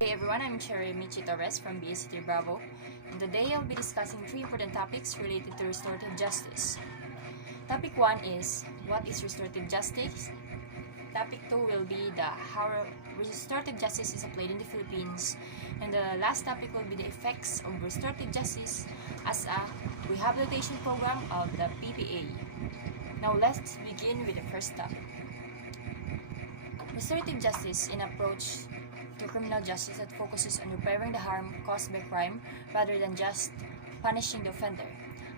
Hey everyone, I'm Shiera Michi Torres from BSC-3 Bravo, and today I'll be discussing three important topics related to restorative justice. Topic 1 is what is restorative justice? Topic 2 will be how restorative justice is applied in the Philippines, and the last topic will be the effects of restorative justice as a rehabilitation program of the PPA. Now let's begin with the first topic. Restorative justice is an approach to criminal justice that focuses on repairing the harm caused by crime rather than just punishing the offender.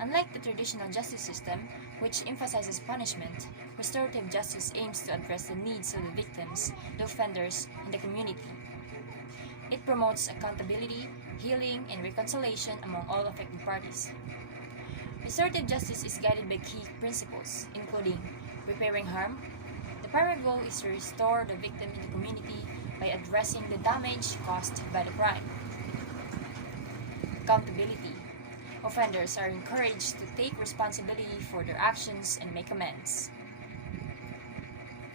Unlike the traditional justice system, which emphasizes punishment, restorative justice aims to address the needs of the victims, the offenders, and the community. It promotes accountability, healing, and reconciliation among all affected parties. Restorative justice is guided by key principles, including repairing harm. The primary goal is to restore the victim in the community by addressing the damage caused by the crime. Accountability. Offenders are encouraged to take responsibility for their actions and make amends.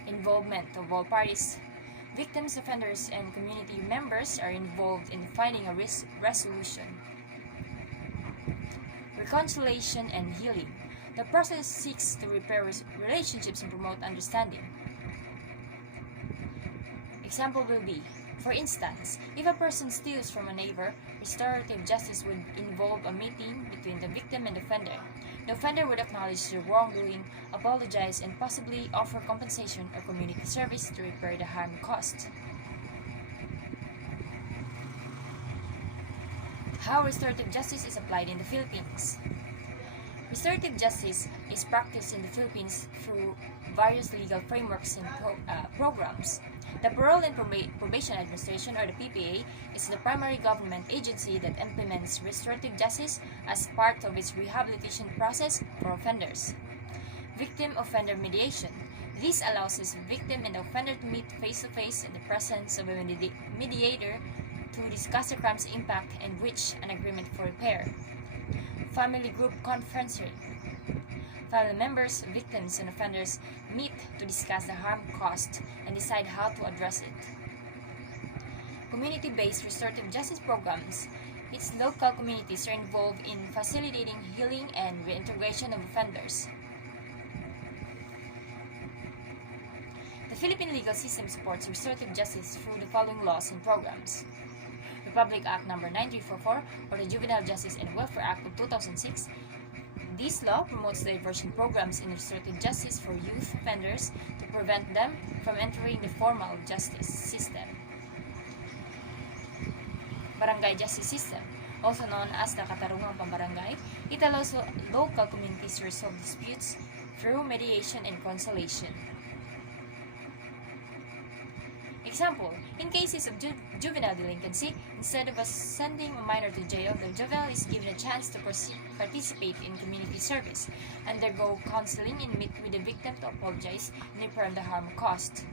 Involvement of all parties. Victims, offenders, and community members are involved in finding a resolution. Reconciliation and healing. The process seeks to repair relationships and promote understanding. Example will be, for instance, if a person steals from a neighbor, restorative justice would involve a meeting between the victim and offender. The offender would acknowledge their wrongdoing, apologize, and possibly offer compensation or community service to repair the harm caused. How restorative justice is applied in the Philippines. Restorative justice is practiced in the Philippines through various legal frameworks and programs. The Parole and Probation Administration, or the PPA, is the primary government agency that implements restorative justice as part of its rehabilitation process for offenders. Victim-offender mediation. This allows the victim and the offender to meet face-to-face in the presence of a mediator to discuss the crime's impact and reach an agreement for repair. Family group conferencing. Family members, victims, and offenders meet to discuss the harm caused and decide how to address it. Community-based restorative justice programs. Its local communities are involved in facilitating healing and reintegration of offenders. The Philippine legal system supports restorative justice through the following laws and programs. Republic Act No. 9344, or the Juvenile Justice and Welfare Act of 2006. This law promotes diversion programs in restorative justice for youth offenders to prevent them from entering the formal justice system. Barangay Justice System, also known as the Katarungang Pambarangay, it allows local communities to resolve disputes through mediation and conciliation. Example, in cases of juvenile delinquency, instead of sending a minor to jail, the juvenile is given a chance to participate in community service, undergo counseling, and meet with the victim to apologize and repair the harm caused.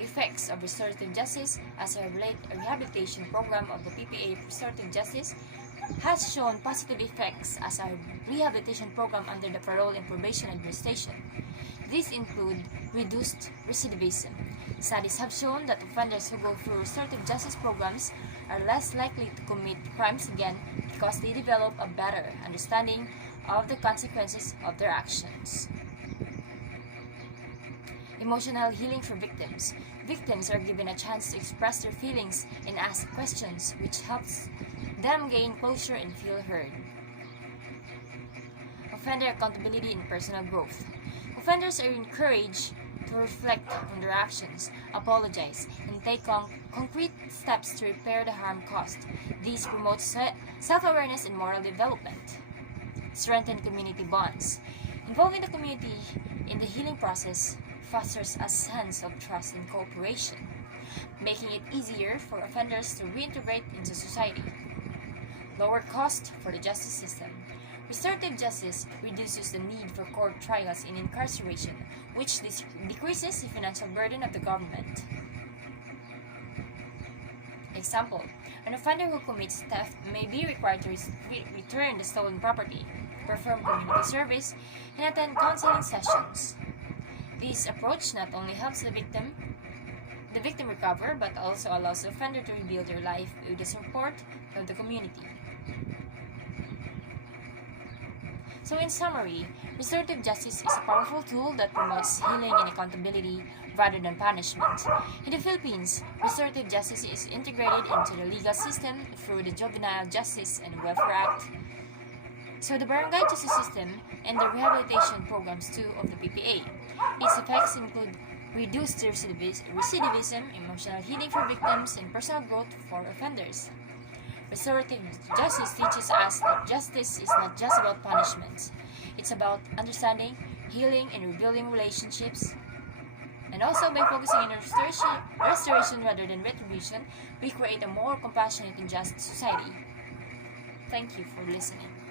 Effects of restorative justice as a rehabilitation program of the PPA Restorative Justice has shown positive effects as a rehabilitation program under the Parole and Probation Administration. These include reduced recidivism. Studies have shown that offenders who go through restorative justice programs are less likely to commit crimes again because they develop a better understanding of the consequences of their actions. Emotional healing for victims. Victims are given a chance to express their feelings and ask questions, which helps them gain closure and feel heard. Offender accountability and personal growth. Offenders are encouraged to reflect on their actions, apologize, and take concrete steps to repair the harm caused. This promotes self-awareness and moral development. Strengthen community bonds. Involving the community in the healing process fosters a sense of trust and cooperation, making it easier for offenders to reintegrate into society. Lower cost for the justice system. Restorative justice reduces the need for court trials and incarceration, which decreases the financial burden of the government. Example, an offender who commits theft may be required to return the stolen property, perform community service, and attend counseling sessions. This approach not only helps the victim, the victim recover, but also allows the offender to rebuild their life with the support of the community. So in summary, restorative justice is a powerful tool that promotes healing and accountability rather than punishment. In the Philippines, restorative justice is integrated into the legal system through the Juvenile Justice and Welfare Act, so the barangay justice system and the rehabilitation programs too of the PPA. Its effects include reduced recidivism, emotional healing for victims, and personal growth for offenders. Restorative justice teaches us that justice is not just about punishments. It's about understanding, healing, and rebuilding relationships. And also, by focusing on restoration rather than retribution, we create a more compassionate and just society. Thank you for listening.